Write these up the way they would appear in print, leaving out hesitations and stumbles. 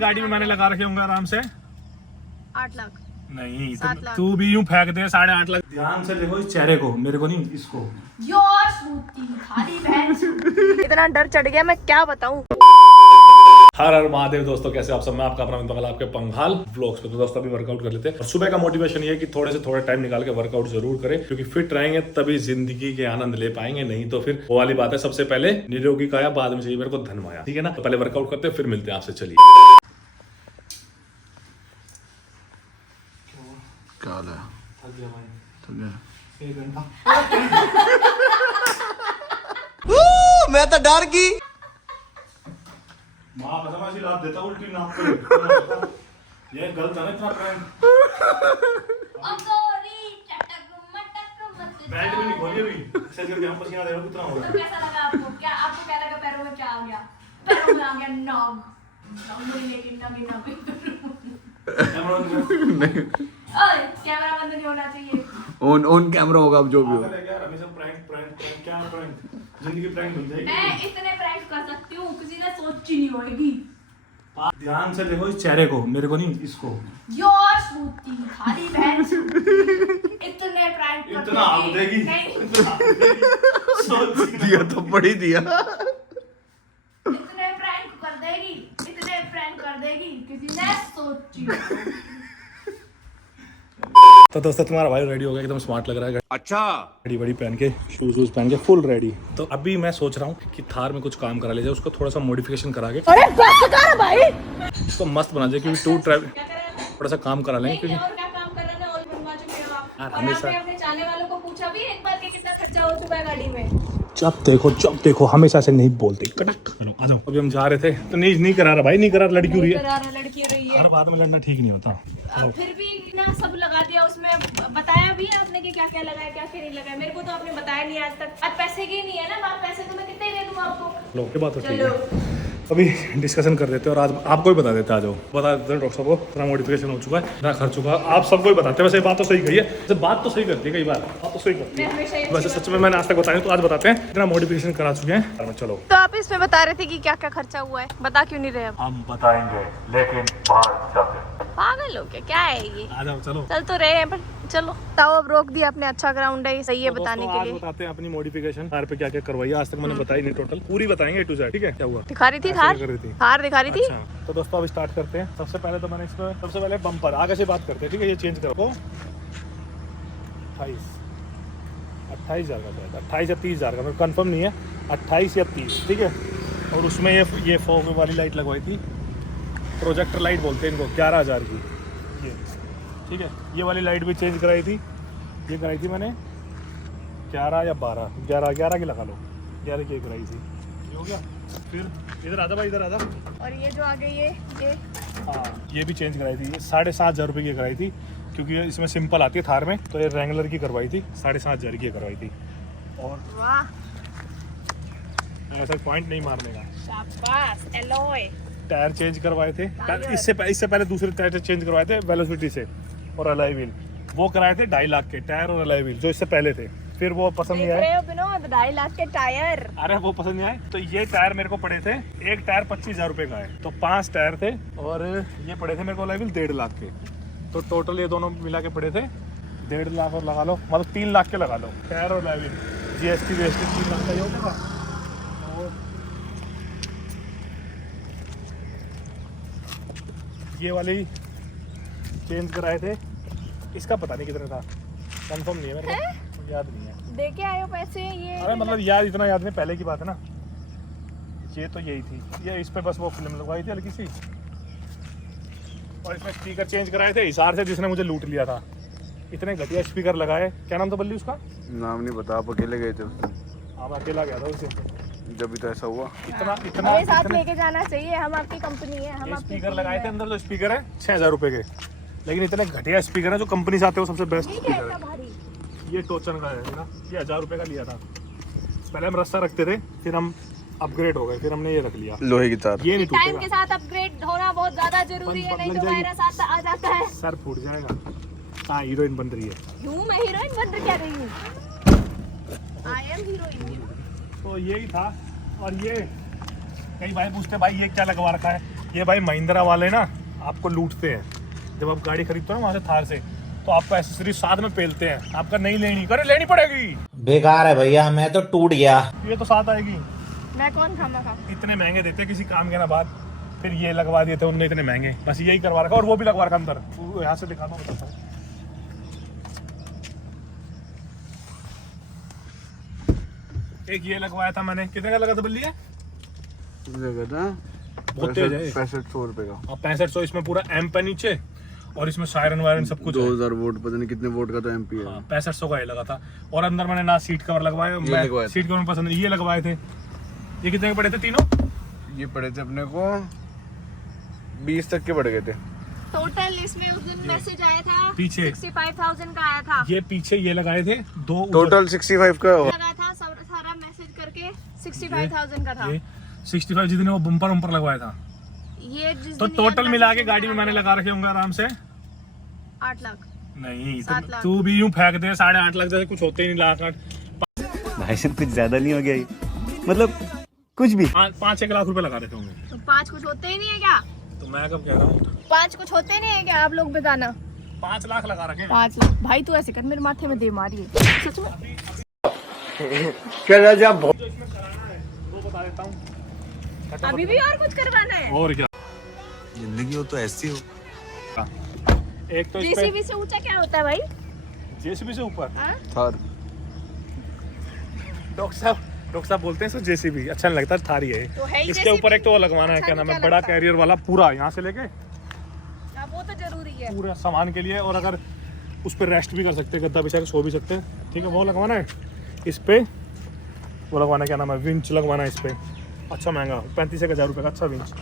गाड़ी में मैंने लगा रखे होंगे आराम से 8 लाख नहीं 7 लाख। तू भी यूं फेंक दे 8.5 लाख। ध्यान से देखो इस चेहरे को, मेरे को नहीं, इसको। इतना डर चढ़ गया मैं क्या बताऊं। हर हर महादेव दोस्तों, कैसे आप सब। मैं आपका अपना बंगाल आपके पंघाल व्लॉग्स पे। तो दोस्तों अभी वर्कआउट कर लेते हैं। और सुबह का मोटिवेशन ये है कि थोड़े से थोड़ा टाइम निकाल के वर्कआउट जरूर करें, क्योंकि फिट रहेंगे तभी जिंदगी के आनंद ले पाएंगे। नहीं तो फिर वो वाली बात है, सबसे पहले निरोगी काया, बाद में चाहिए मेरे को धन माया। ठीक है ना। तो पहले वर्कआउट करते हैं, फिर मिलते हैं आपसे। चलिए। क्या हाल है? थक गया भाई, थक गया? 1 घंटा। मैं तो डर गई। माँ कसम ऐसी लात देता उल्टी नाक पे। ये गलत है ना इतना प्रैंक। बेल्ट भी नहीं खोली अभी। ऐसे करके हम पसीना दे रहे हो, कितना हो रहा है। तो कैसा लगा आपको? क्या आपको क्या लगा? पैरों में क्या आ गया? पैरों में आ गया नॉग। लेकिन नगी नगी। कैमरा ऑन कर। नहीं, ओए कैमरा बंद नहीं होना चाहिए। ऑन कैमरा होगा अब जो भी हो। पागल है क्या? हमेशा प्रैंक प्रैंक प्रैंक, क्या प्रैंक? जिंदगी प्रैंक बन जाएगी। मैं इतने प्रैंक कर सकती हूँ, किसी ने सोची नहीं होगी। ध्यान से देखो इस चेहरे को, मेरे को नहीं, इसको। योर स्मूथी खाली भैंस। इतने प्रैंक कर इतना आप देगी। नहीं, दिया तो बड़ी दिया। इतने प्रैंक कर देगी, इतने प्रैंक कर देगी, किसी ने सोची। तो दोस्तों तुम्हारा भाई रेडी हो गया, एकदम स्मार्ट लग रहा है। अच्छा, बड़ी बड़ी पहन के, शूज वूज पहन के फुल रेडी। तो अभी मैं सोच रहा हूँ कि थार में कुछ काम करा ले जाए, उसको थोड़ा सा मॉडिफिकेशन करा के उसको मस्त बना जाए। क्योंकि टूर ट्रैवल क्या कर रहे हैं? थोड़ा सा काम करा लेंगे। नहीं, क्योंकि और क्या काम कर रहे हैं? और बनवा चुके हो आप। यार, और हमेशा- आपने अपने चाहने वालों को पूछा भी एक बार कि कितना खर्चा हो चुका है गाड़ी में? जब देखो हमेशा से नहीं बोलते। कड़क चलो आ जाओ। अभी हम जा रहे थे तो नहीं करा रहा भाई, नहीं करा रहा, लड़की हो रही है। लड़की हो रही है। हर बात में लड़ना ठीक नहीं होता। फिर भी ना सब लगा दिया उसमें। बताया भी आपने कि क्या क्या लगाया, क्या क्या नहीं लगाया। मेरे को तो आपने बताया नहीं आज तक। आज पैसे की नहीं है ना बात। पैसे तो मैं कितने दे दूँ आपको। लो ये बात तो ठीक चलो। है। अभी डिस्कशन कर देते हैं और आज आपको ही बता देते हैं। आ जाओ बता देते हैं डॉक्टर साहब को इतना मॉडिफिकेशन हो चुका है, इतना खर्च चुका है। आप सबको ही बताते हैं। वैसे बात तो सही कही है, वैसे बात तो सही करती है, कई बार बात तो सही करती मैं हमेशा है। ये वैसे सच में मैंने आज तक बताया, तो आज बताते हैं। इतना मॉडिफिकेशन करा चुके हैं। चलो तो आप इसमें बता रहे थे कि क्या क्या खर्चा हुआ है, बता क्यों नहीं रहे अब? हम बताएंगे, लेकिन बाहर चलते। पागल हो क्या? क्या है ये? आ जाओ चलो। चल तो रहे हैं पर चलो। ताओ अब रोक दिया आपने, अच्छा ग्राउंड है, सही है तो बताने दोस्तों, के आज लिए। बताते हैं अपनी मॉडिफिकेशन कार पे क्या क्या करवाई है। आज तक मैंने बताई नहीं, टोटल पूरी बताएंगे A to Z। ठीक है, क्या हुआ? दिखा रही थी ऐसे थार, कर रही थी। थार दिखा रही थी। अच्छा, तो दोस्तों अब स्टार्ट करते हैं। सबसे पहले तो मैंने इसमें सबसे पहले बम्पर आगे से बात करते हैं। ठीक है, ये चेंज करो 28 हज़ार का, शायद 28 या 30 हज़ार का, मेरे कंफर्म नहीं है। 28 या 30, ठीक है। और उसमें ये फॉग वाली लाइट लगवाई थी, प्रोजेक्टर लाइट बोलते हैं इनको, 11,000 की। ये ठीक है, ये वाली लाइट भी चेंज कराई थी। ये कराई थी मैंने 11 या 11 की लगा लो, 11 की कराई थी। ये हो गया। फिर इधर आजा भाई, इधर आजा। और ये जो आगे ये हाँ, ये भी चेंज कराई थी। ये 7,500 रुपये की कराई थी, क्योंकि ये इसमें सिंपल आती है थार में। तो ये रेंगुलर की करवाई थी, 7,500 की करवाई थी। और वाह ऐसा पॉइंट नहीं मारने का। शाबाश एलॉय। टायर चेंज करवाए थे। इससे पहले दूसरे टायर चेंज करवाए थे वेलोसिटी से। और अलॉय व्हील वो कराए थे 2.5 लाख के टायर और अलॉय व्हील, जो इससे पहले थे। फिर वो पसंद नहीं आए। विनोद 2.5 लाख के टायर। अरे वो पसंद नहीं आए, तो ये टायर मेरे को पड़े थे। एक टायर 25,000 रुपये का है, तो 5 टायर थे। और ये पड़े थे मेरे को अलॉय व्हील 1.5 लाख के। तो टोटल ये दोनों मिला के पड़े थे 1.5 लाख। और लगा लो मतलब 3 लाख के लगा लो, टायर और अलॉय व्हील, GST 3 लाख का ही हो जाएगा। और ये वाली चेंज कराए थे, इसका पता नहीं कितना था, कंफर्म नहीं है मेरे को, याद नहीं है। दे के आए हो पैसे ये? अरे मतलब याद, इतना याद नहीं, पहले की बात है ना। ये तो यही थी, ये इस पे बस वो फिल्म लगवाई थी हल्की सी। और इसमें स्पीकर चेंज कराए थे हिसार से, जिसने मुझे लूट लिया था। इतने घटिया स्पीकर लगाए। क्या नाम था बल्ली उसका? नाम नहीं पता, आप अकेले गए थे उस दिन। हाँ मैं अकेला गया था उसे। जब भी तो ऐसा हुआ। इतना हमें साथ लेके जाना चाहिए, हम आपकी कंपनी है, हम ये आपकी स्पीकर टीम लगाए थे है। अंदर। जो स्पीकर है 6,000 रुपये के, लेकिन इतने घटिया स्पीकर है जो कंपनी से आते हैं, वो सबसे बेस्ट ठीक है, स्पीकर इतना है। भारी। ये टोचन का है ना, ये 1,000 रुपये का लिया था। पहले हम रस्सा रखते थे, फिर हम अपग्रेड हो गए, फिर हमने ये रख लिया। लोहे की तार। ये नहीं टाइम के टूटेगा, साथ अपग्रेड होना बहुत ज्यादा जरूरी है, नहीं तो वायरस आ जाता है। सर फूट जाएगा। हाँ, हीरोइन बन रही है। क्यों मैं हीरोइन बन क्या रही हूँ? I am heroine. तो यही था। और ये कई भाई पूछते भाई ये क्या लगवा रखा है, ये भाई महिंद्रा वाले ना आपको लूटते हैं। जब आप गाड़ी खरीदते हो ना वहाँ से थार से, तो आपको एसेसरीज साथ में पेलते हैं, आपका नहीं लेनी, करे लेनी पड़ेगी। बेकार है भैया, मैं तो टूट गया। ये तो साथ आएगी। मैं कौन खाना खा। इतने महंगे देते किसी काम के ना बाद, फिर ये लगवा दिए थे उनने इतने महंगे, बस यही करवा रखा। और वो भी लगवा रखा अंदर, यहाँ से दिखाता हूँ, बताता हूँ। एक ये लगवाया था मैंने, कितने का लगा था बल्ली? बहुत तेज है। 6500 रुपए का। और 6500 इसमें पूरा एम्प है नीचे, और इसमें सायरन वायरन सब कुछ है। 2000 वोल्ट, पता नहीं कितने वोल्ट का तो एमपी है। 6500 का ये लगा था। और अंदर मैंने ना सीट कवर लगवाया, मैं सीट कवर पसंद नहीं, ये लगवाए थे। ये कितने के पड़े थे तीनों? ये पड़े थे अपने को 20 तक के पड़ गए थे टोटल। इसमें उस दिन मैसेज आया था पीछे 65,000 का आया था। ये पीछे ये लगाए थे दो, टोटल 65 का होगा। लगा था सारा मैसेज करके 65,000 का था। ये 65 जितने वो बम्पर उम्पर लगवाया था। ये जिस तो दिन टोटल ये मिला के गाड़ी में मैंने लगा रखे होंगे आराम से 8 लाख। नहीं 7 लाख। तू भी यूं फेंक दे 8.5 लाख, जैसे कुछ होते ही नहीं। लाख भाई साहब कुछ ज्यादा नहीं हो गया ये? मतलब कुछ भी 5-1 लाख रुपए लगा रखे होंगे। तो 5 कुछ होते ही नहीं है क्या? तो मैं कब कह रहा हूँ 5 कुछ होते नहीं है क्या? आप लोग बेगाना 5 लाख लगा रखे हैं। 5 लाख। भाई तू ऐसे कर, मेरे माथे में दे मारी है सच में। चला जा। जो इसमें कराना है वो बता देता हूँ। अभी भी और कुछ करवाना है? और क्या, जिंदगी हो तो ऐसी हो। एक तो इस पे जेसीबी से ऊंचा क्या होता है भाई? जेसीबी से ऊपर हाँ? थार। डॉक्टर साहब बोलते हैं इसको जेसीबी, अच्छा नहीं लगता, थार ही है। तो है ही इसके JCB। ऊपर एक तो वो लगवाना है, अच्छा क्या नहीं नाम है, क्या बड़ा लगता है? कैरियर वाला पूरा यहाँ से लेके हाँ, वो तो जरूरी है। पूरा सामान के लिए। और अगर उस पर रेस्ट भी कर सकते हैं, गद्दा बिछा के सो भी सकते हैं, ठीक है, वो लगवाना है। इस पे वो लगवाना है, क्या नाम है, विंच लगवाना है इस पे। अच्छा महंगा 35,000 रुपये का अच्छा विंच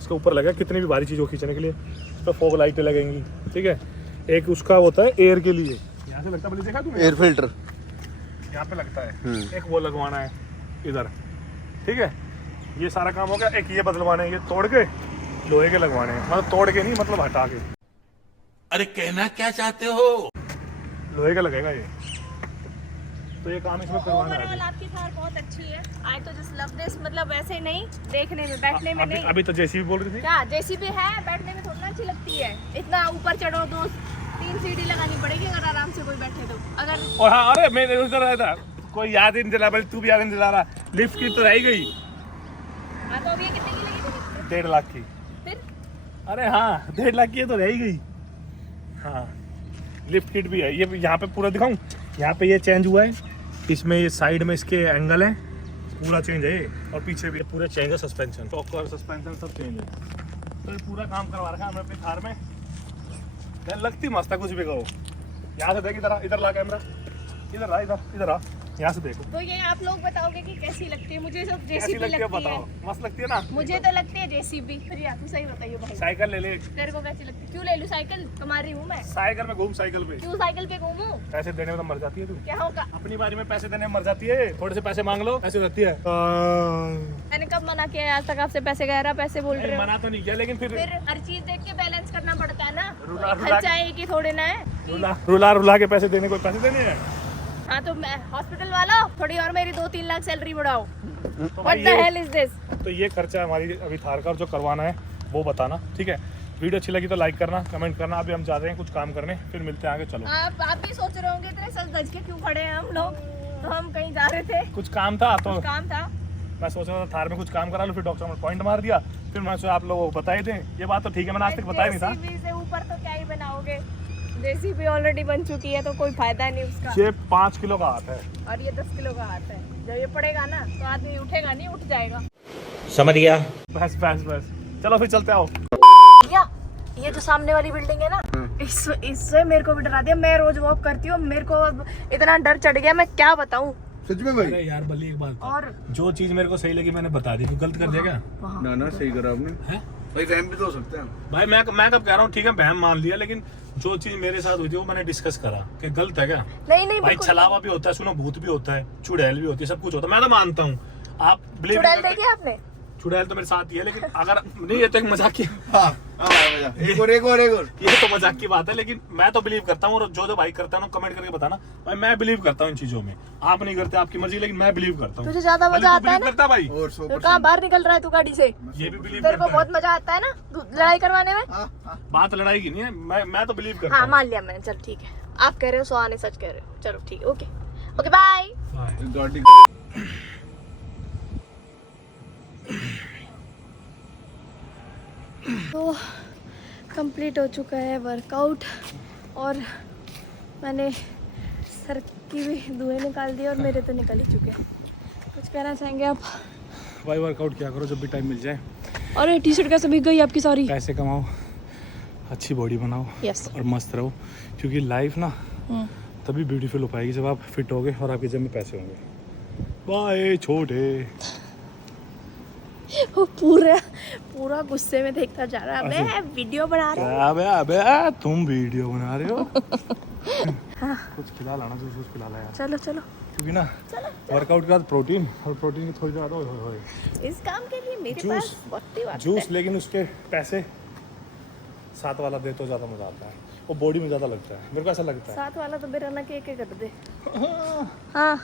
इसके ऊपर लगेगा, कितनी भी भारी चीज़ को खींचने के लिए। इस पर फॉग लाइटें लगेंगी, ठीक है। एक उसका होता है एयर के लिए, यहाँ से लगता है, देखा तुमने, एयर फिल्टर। यहाँ पे लगता है। एक वो लगवाना है इधर, ठीक है। ये सारा काम हो गया। एक ये बदलवाने हैं, ये तोड़ के लोहे के लगवाने हैं, मतलब तोड़ के नहीं, मतलब हटा के। अरे कहना क्या चाहते हो? लोहे का लगेगा ये, तो ये काम इसमें करवाना है। ओवरऑल आपकी कार बहुत अच्छी है। आई तो जस्ट लव दिस, मतलब ऐसे ही नहीं, देखने में, बैठने में नहीं। अभी तो जेसीबी बोल रही थी। क्या जेसीबी है, बैठने में थोड़ा अच्छी लगती है। इतना ऊपर चढ़ो, 2-3 सीढ़ी लगानी पड़ेगी अगर आराम से कोई बैठे तो। अगर और हाँ, अरे मैं उधर आया था, कोई याद ही नहीं दिला, बल्कि तू भी याद नहीं दिला रहा। लिफ्ट की तो रह गई हाँ, तो अभी ये कितने की लगी थी? 1.5 लाख की। फिर अरे हाँ 1.5 लाख की है तो रह ही गई। हाँ लिफ्ट किट भी है। ये यहाँ पे पूरा दिखाऊं, यहाँ पे ये चेंज हुआ है, इसमें ये साइड में इसके एंगल है, पूरा चेंज है ये। और पीछे भी पूरा चेंज है, सस्पेंशन, टॉकर सस्पेंशन सब चेंज है। तो ये पूरा काम करवा रखा है हमने अपनी कार में। लगती मस्त है, कुछ भी कहो। यहाँ से देख, इधर ला कैमरा, इधर आ, यहाँ से देखो। तो ये आप लोग बताओगे कि कैसी लगती है? मुझे सब कैसी जेसीबी लगती है लगती बताओ, है। मस्त लगती है ना। मुझे तो लगती है जेसीबी। फिर या तू सही बताइए भाई, साइकिल ले ले, तेरे को कैसी लगती है? क्यों ले लूं साइकिल? कमा रही हूँ मैं। साइकिल में घूम, साइकिल पे क्यों साइकिल पे घूमूं? पैसे देने में तो मर जाती है तू। क्या होगा? अपनी बारी में पैसे देने में मर जाती है, थोड़े से पैसे मांग लो, ऐसे रहती है। मैंने कब मना किया है आज तक आपसे? पैसे गहरा पैसे बोल रहे हो। मना तो नहीं किया, लेकिन फिर हर चीज देख के बैलेंस करना पड़ता है ना। रुला- खर्चा एक ही थोड़े ना है। रुला के पैसे देने, कोई पैसे देने हैं। हाँ, तो मैं हॉस्पिटल वाला थोड़ी और मेरी 2-3 लाख सैलरी बढ़ाओ। तो What the hell is this? तो ये खर्चा हमारी अभी थार का जो करवाना है वो बताना, ठीक है। वीडियो अच्छी लगी तो लाइक करना, कमेंट करना। अभी हम जा रहे हैं कुछ काम करने, फिर मिलते हैं आगे। चलो, आप भी सोच रहे होंगे इतने सज धज के क्यों खड़े हैं हम लोग? तो हम कहीं जा रहे थे, कुछ काम था, तो कुछ काम था। मैं सोच रहा था थार में कुछ काम करा लो, फिर डॉक्टर ने पॉइंट मार दिया। फिर मैं सोचा आप लोगों को बता ही दें। ये बात तो ठीक है, मैंने आज तक बताया नहीं था। जेसीबी से ऊपर तो क्या ही बनाओगे? जेसीबी ऑलरेडी बन चुकी है, तो कोई फायदा नहीं उसका। ये 5 किलो का हाथ है, और ये 10 किलो का आता है। जब ये पड़ेगा ना तो आदमी उठेगा नहीं, उठ जाएगा। समझ गया। बस बस बस, चलो फिर चलते आओ। भैया, ये जो सामने वाली बिल्डिंग है ना, इससे मेरे को भी डरा दिया। मैं रोज वॉक करती हूँ, मेरे को अब इतना डर चढ़ गया, मैं क्या बताऊँ। सच में भाई? अरे यार बल्ली, एक बात, और जो चीज मेरे को सही लगी मैंने बता दी, गलत कर दिया क्या? ना ना, सही करा आपने। है भाई वहम भी तो हो सकते हैं भाई, मैं कब कह रहा हूँ, ठीक है बहम मान लिया, लेकिन जो चीज मेरे साथ हुई थी वो मैंने डिस्कस करा कि गलत है क्या। नहीं भाई बिल्कुल छलावा भी होता है, सुनो, भूत भी होता है, चुड़ैल भी होती है, सब कुछ होता है, मैं तो मानता हूँ। आप चुड़ैल देखी आपने? चुड़ैल तो मेरे साथ ही है, लेकिन अगर नहीं, ये तो एक मजाक की एक और ये तो मजाक की बात है, लेकिन मैं तो बिलीव करता हूँ। और जो भाई करता है ना, कमेंट करके बताना भाई, मैं बिलीव करता हूँ इन चीजों में। आप नहीं करते, आपकी मर्जी, लेकिन मैं बिलीव करता हूँ। तुझे ज्यादा मजा आता है ना? करता भाई, और तो कहाँ बाहर निकल रहा है तू गाड़ी से? ये भी बिलीव तेरे को करता बहुत है। मजा आता है ना लड़ाई करवाने में? बात लड़ाई की नहीं है, मैं तो बिलीव करता हाँ हूँ। मान लिया मैंने, चल ठीक है। आप कह रहे हो, सुहाने सच कह रहे हो। चलो ठीक है, ओके ओके बाय। गाड़ी तो कंप्लीट हो चुका है वर्कआउट, और मैंने सर की भी धुएं निकाल दी और मेरे तो निकल ही चुके हैं। कुछ कहना चाहेंगे आप? भाई वर्कआउट क्या करो जब भी टाइम मिल जाए। और टी शर्ट कैसे भीग गई आपकी सारी? पैसे कमाओ, अच्छी बॉडी बनाओ, यस। और मस्त रहो, क्योंकि लाइफ ना तभी ब्यूटीफुल हो पाएगी जब आप फिट होगे और आपके जेब में पैसे होंगे। बाय छोटे। वो पूरा गुस्से में देखता जा रहा है। मैं वीडियो बना रहा हूँ। अबे तुम वीडियो बना रहे हो? कुछ खिला लाना, जूस पिला ला यार, चलो चलो क्योंकि ना वर्कआउट के बाद प्रोटीन, और प्रोटीन की थोड़ी ज़्यादा हो इस काम के लिए मेरे जूस- पास बहुत ही बात जूस, है। लेकिन उसके पैसे साथ वाला दे तो ज़्यादा मज़ा आता है, वो बॉडी में ज़्यादा लगता है, मेरे को ऐसा लगता है। साथ वाला तो बेराना के एक कर दे। हाँ